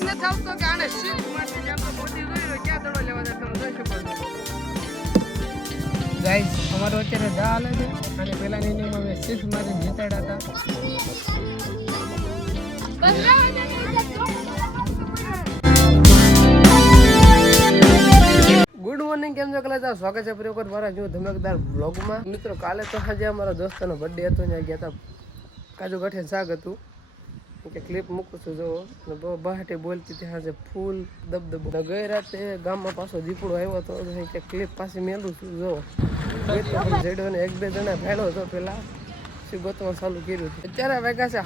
નક્કી ન આવતો કે આને શીખ મારતી જેમ તો મોટી જોઈ ક્યાં દડો લેવા જાય તમે જોઈ શકો છો ગાઈસ અમારો અત્યારે દા હાલે છે અને પહેલાની ઇનિંગમાં મેં શીખ મારીને જીતાડ્યા હતા ગુડ મોર્નિંગ કેમ છો કલાતા સ્વાગત છે ફરી વખત મારા જો ધમાકેદાર બ્લોગમાં મિત્રો કાલે તો આજે અમારા દોસ્તનો બર્થડે હતો ત્યાં ગયા હતા કાજુ કઠે શાક હતું કે ક્લિપ મૂકું છું જો બહુ બહાટી બોલતી ત્યાં આજે ફૂલ દબદબો ગઈ રાતે ગામમાં પાછો દીપડો આવ્યો હતો કે ક્લિપ પાછી મેલું છું જો જેડોને એક બે જણા ભેળો હતો પેલા ગોતવા ચાલુ કર્યું અત્યારે વાગ્યા છે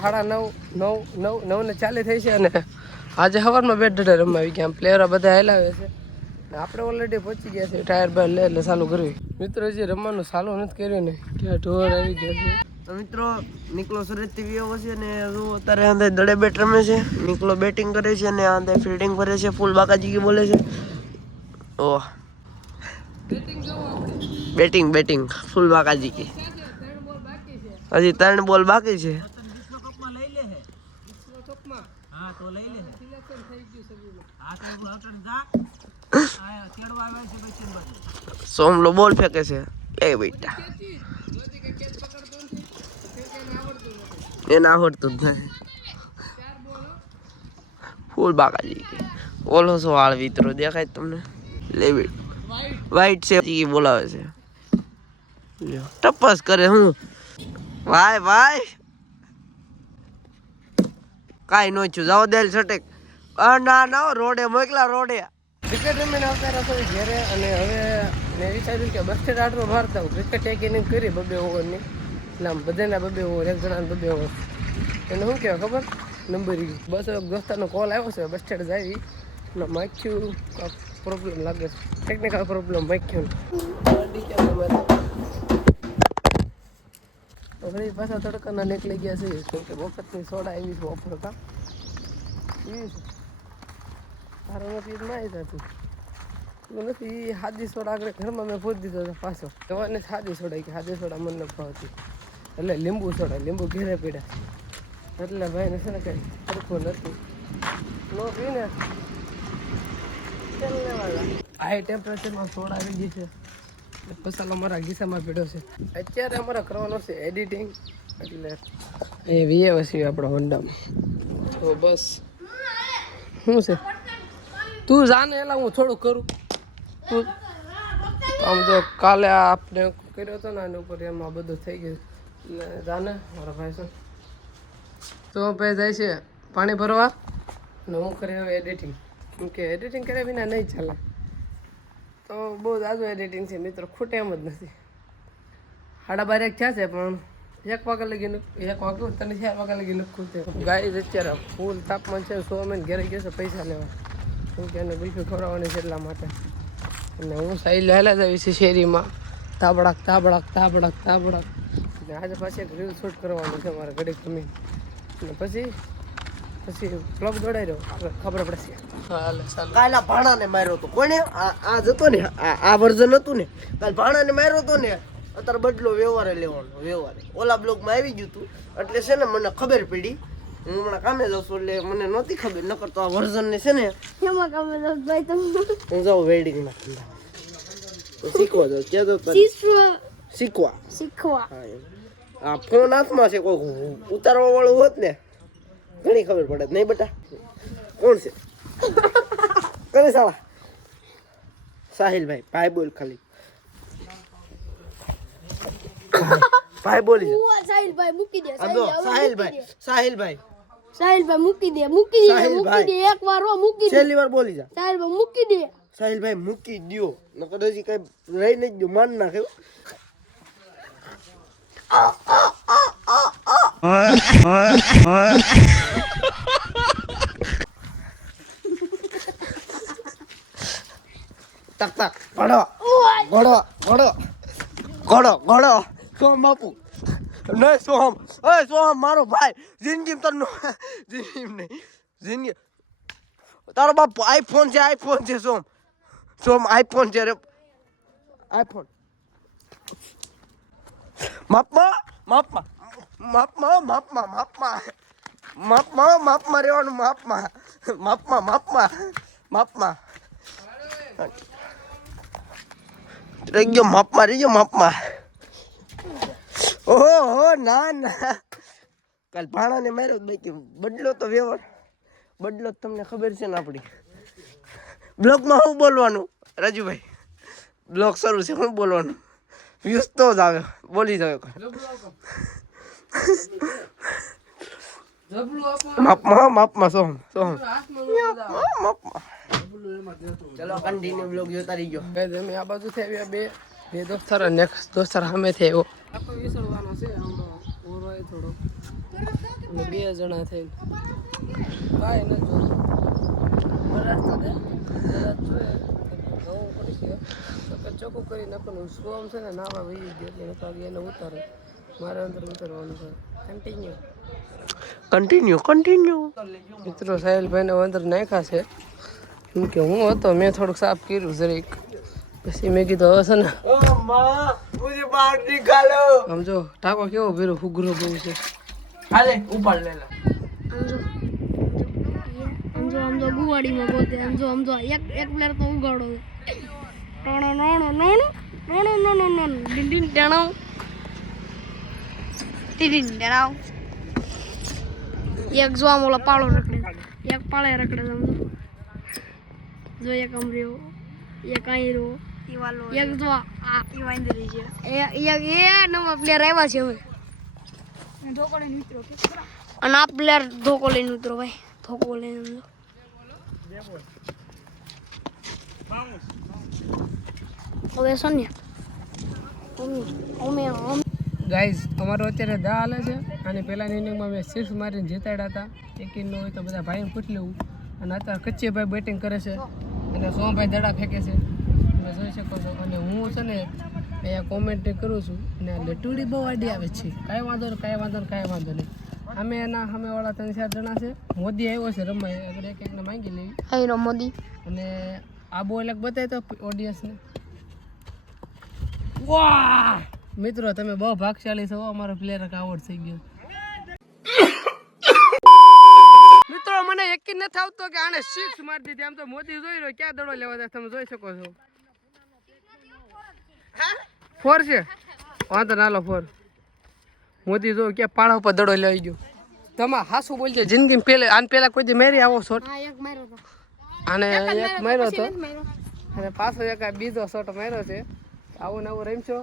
9:30 થઈ છે અને આજે સવારમાં બેટ ડે રમવા આવી ગયા પ્લેયરો બધા હલાવે છે આપણે ઓલરેડી પહોંચી ગયા છે ટાયર બાર લે એટલે ચાલુ કર્યું મિત્રો જે રમવાનું ચાલુ નથી કર્યું ને કે ઢોર આવી ગયા છે તો મિત્રો નિકલો સુરતથી વ્યવો છે અને અત્યારે અંદર દડે બેટ રમે છે નિકલો બેટિંગ કરે છે અને અંદર ફિલ્ડિંગ કરે છે ફૂલ બાકાજી બોલે છે ઓહ બેટિંગ ફૂલ બાકાજી કી હજી 3 બોલ બાકી છે સોમલો બોલ ફેંકે છે એ બેટા એને આવડતું જ નહીં ફૂલ બાકાજી ઓલો સો વાળ વિતરો દેખાય તમને લે વાઈટ છે બોલાવે છે ટપસ કરે હું ભાઈ કાઈ નો છું જાઓ દેલ છટેક ના રોડે મોકલા રોડે ક્રિકેટ રમીને આવતા રસોઈ ઘેરે અને હવે મેં વિચાર્યું કે બસ સ્ટેન્ડ આટલો મારતા હું ક્રિકેટ એક ઇનિંગ કરી 2 ઓવરની એટલે આમ બધાના 2 ઓવર એક જણાને 2 ઓવર એને શું કહેવાય ખબર નંબર બસ દોસ્તારનો કોલ આવ્યો છે બસ સ્ટેન્ડ જાય એટલે માખ્યું પ્રોબ્લેમ લાગે ટેકનિકલ પ્રોબ્લેમ માખ્યું હવે પાછા તડકાના નીકળી ગયા છે કેમ કે વખતની સોડા આવી છે ઓફર હતા તારો નથી માહિત હતું નથી હાદી સોડા આગળ ઘરમાં મેં પૂછી દીધો હતો પાછો જવાને હાદી સોડા કે હાદી સોડા મને ન ભાવતી એટલે લીંબુ સોડા લીંબુ ઘેરે પીડ્યા એટલે ભાઈને છે ને કંઈ સરખું નથી નો પીને હાઈ ટેમ્પરેચરમાં સોડા આવી ગઈ છે મસાલો મારા ગીસામાં પીડ્યો છે અત્યારે અમારે કરવાનો છે એડિટિંગ એટલે એ વીએ વસી આપણો હોન્ડામાં તો બસ શું છે તું જાને એલા હું થોડું કરું તું આમ તો કાલે આપણે કર્યો હતો ને એના ઉપર એમાં બધું થઈ ગયું એટલે જાને મારા ભાઈ છે તો ભાઈ જાય છે પાણી ભરવા અને હું કરી હવે એડિટિંગ કેમ કે એડિટિંગ કર્યા વિના નહીં ચાલે તો બહુ જાજુ એડિટિંગ છે મિત્રો ખૂટે એમ જ નથી 12:30 થયા છે પણ 1 વાગ્યા લગી 1 વાગ્યું 3-4 વાગ્યા લગી નખું છે ગાય અત્યારે ફૂલ તાપમાન છે 100 મિનિટ ઘરે ગયા છે પૈસા લેવા કેમ કે એને ગુલ્ફી ખવડાવવાની છે એટલા માટે અને હું સાઈ લેલા જ આવી છે શેરીમાં તાબડાક અને આજે પાછી એક રીલ શૂટ કરવાનું છે મારે ઘડી ગમી અને પછી બ્લોગ દોડાઈ રહ્યો ખબર પડશે કાલે ભાણાને માર્યો હતો કોને આ જતો ને આ વર્ઝન હતું ને કાલે ભાણાને માર્યો હતો ને અત્યારે બદલો વ્યવહારે લેવાનો વ્યવહારે ઓલા બ્લોગમાં આવી ગયું હતું એટલે છે ને મને ખબર પડી હું હમણાં કામે જાઉં છું એટલે મને નહોતી ખબર નકર તો આ વર્ઝન ને છે ને એમાં કામે જાઉં ભાઈ તમે હું જાઉં વેલ્ડિંગમાં તો શીખવા જાઉં ક્યાં જાઉં શીખવા હા ફોન હાથમાં છે કોઈ ઉતારવા વાળું હોત ને ઘણી ખબર પડે નહીં બેટા કોણ છે કરે સાલા સાહિલભાઈ ભાઈ બોલ ખાલી ભાઈ બોલી જા સાહિલભાઈ મૂકી દે સાહિલભાઈ મૂકી દે એકવાર મૂકી દે છેલ્લી વાર બોલી જા સાહિલભાઈ મૂકી દે સાહિલભાઈ મૂકી દ્યો નકર હજી કઈ રહી નહીં દો માન નાખે તક ઘોડો સોમ બાપુ નહીં સોહમ મારો ભાઈ જિંદગી તરનો જિંદગી તારો બાપ આઈફોન છે સોમ આઈફોન છે રે આઈફોન માપમાં માપમાં રહેવાનું, માપમાં રહી ગયો, માપમાં. ઓહો ના કાલ ભાણાને માર્યો બાકી બદલો તો વ્યવહાર બદલો તમને ખબર છે ને આપણી બ્લોગમાં શું બોલવાનું રાજુભાઈ? બ્લોગ શરૂ છે, શું બોલવાનું? વ્યૂઝ તો જ આવે, બોલી જાવ. માપમાં સોહમ માપમાં. ચલો કન્ટિન્યુ બ્લોગ જોતા રહી ગયો. અમે આ બાજુથી આવ્યા બે દોસ્તાર, નેક્સ્ટ દોસ્તાર સામેથી આવ્યો. આખો વિસરવાનો છે હમણાં ઓરો એ થોડો અને 2 જણા થઈને કાંઈ નથી જોતું. બરાબર છે ઘઉં પડી ગયો તો ચોખ્ખું કરી નાખવાનું. સ્વમ છે ને નાવા વહી ગયો એટલે નથી એને ઉતારે, મારે અંદર ઉતારવાનું છે. કન્ટિન્યુ મિત્રો સાહિલભાઈને અંદર નાખ્યા છે કેમ કે હું હતો, મેં થોડુંક સાફ કર્યું જરીક, પછી મેં કીધું હવે છે ને આમ જો ટાંકો કેવો ભેરો ફુગરો બહુ છે. હાલે ઉપાડ લે સમજો ગુવાડીમાં ગોતે સમજો એક પ્લેયર તો ઉગાડો એક જો આમ ઓલા પાળો રખડે, એક પાળે રખડે સમજો, જો એક આમ રહ્યો, એક અહીં રહ્યો, એક જો આ વાંદરી છે, એ નવા પ્લેયર આવ્યા છે હવે ધોકો લઈને ઉતરો, અને આ પ્લેયર ધોકો લઈને ઉતરો ભાઈ, ધોકો લઈને સમજો. હવે સોનિયા ગાઈઝ અમારો અત્યારે દા હાલે છે અને પહેલાંની ઇનિંગમાં મેં 6 મારીને જીતાડ્યા હતા. એક ઇન હોય તો બધા ભાઈને પૂછી લેવું. અને અત્યારે કચ્ચીભાઈ બેટિંગ કરે છે અને સોમભાઈ દડા ફેંકે છે, તમે જોઈ શકો છો. અને હું છે ને અહીંયા કોમેન્ટ કરું છું અને લટુડી બહુ આડી આવે છે. કાંઈ વાંધો નહીં. અમે એના સામેવાળા 3-4 જણા છે. મોદી આવ્યો છે રમાય, આપણે એકને માંગી લેવી. હાઈરો મોદી અને આ બોલ એક બતાવી તો ઓડિયન્સને. વાહ મિત્રો તમે બહુ ભાગશાળી છો, અમારો પ્લેયર આઉટ થઈ ગયો. મિત્રો મને યકીન નથી આવતો કે આને 6 મારી દીધી. આમ તો મોદી જોઈ રહ્યો ક્યાં દડો લેવા જાય, તમે જોઈ શકો છો. 4 છે, વાંધો ના લો 4. મોદી જો ક્યાં પાડા ઉપર દડો લઈ ગયો. તમે હાસું બોલજો, જિંદગી આને પેલા કોઈ દી મેરી આવો શોટ? એક માર્યો તો, અને એક માર્યો હતો અને પાછો એક બીજો શોટ માર્યો છે. આવું નવું રમશો.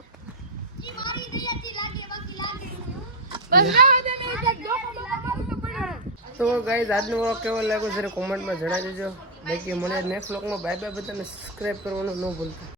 તો ગાઈઝ આજનો વ્લોગ કેવો લાગ્યો જરા કોમેન્ટમાં જણાવી દેજો. બાકી મને નેક્સ્ટ વ્લોગમાં બાય બાય. બધાને સબસ્ક્રાઈબ કરવાનું ન ભૂલતા.